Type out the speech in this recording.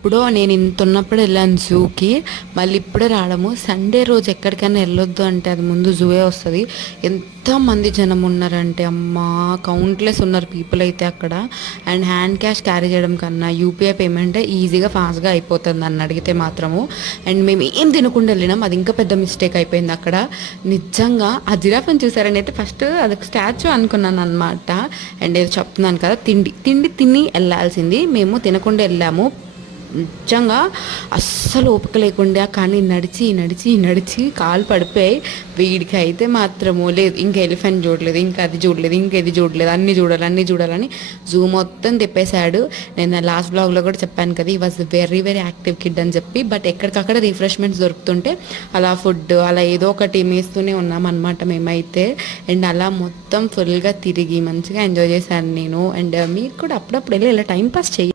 ఎప్పుడో నేను ఇంత ఉన్నప్పుడు వెళ్ళాను జూకి. మళ్ళీ ఇప్పుడే రావడము. సండే రోజు ఎక్కడికైనా వెళ్ళొద్దు అంటే అది ముందు జూయే వస్తుంది. ఎంతమంది జనం ఉన్నారంటే అమ్మా, కౌంట్లెస్ ఉన్నారు పీపుల్ అయితే అక్కడ. అండ్ హ్యాండ్ క్యాష్ క్యారీ చేయడం కన్నా యూపీఐ పేమెంటే ఈజీగా ఫాస్ట్గా అయిపోతుంది నన్ను అడిగితే మాత్రము. అండ్ మేము ఏం తినకుండా వెళ్ళినాం, అది ఇంకా పెద్ద మిస్టేక్ అయిపోయింది అక్కడ. నిజంగా ఆ జిరాఫ్ని చూసారని అయితే ఫస్ట్ అదొక స్టాచ్యూ అనుకున్నాను అనమాట. అండ్ ఏదో చెప్తున్నాను కదా, తిండి తిని వెళ్ళాల్సింది, మేము తినకుండా వెళ్ళాము. నిజంగా అస్సలు ఓపిక లేకుండా, కానీ నడిచి నడిచి నడిచి కాలు పడిపోయి. వీడికి అయితే మాత్రము లేదు, ఇంకా ఎలిఫెంట్ చూడలేదు, ఇంకా అది చూడలేదు, ఇంకా ఇది చూడలేదు, అన్నీ చూడాలని జూ మొత్తం తిప్పేశాడు. నేను లాస్ట్ బ్లాగ్లో కూడా చెప్పాను కదా, ఈ was very very active kid అని చెప్పి. బట్ ఎక్కడికక్కడ రిఫ్రెష్మెంట్స్ దొరుకుతుంటే అలా ఫుడ్ అలా ఏదో ఒకటి మేస్తూనే ఉన్నాం అనమాట మేమైతే. అండ్ అలా మొత్తం ఫుల్గా తిరిగి మంచిగా ఎంజాయ్ చేశాను నేను. అండ్ మీరు కూడా అప్పుడప్పుడు వెళ్ళి ఇలా టైంపాస్ చేయి.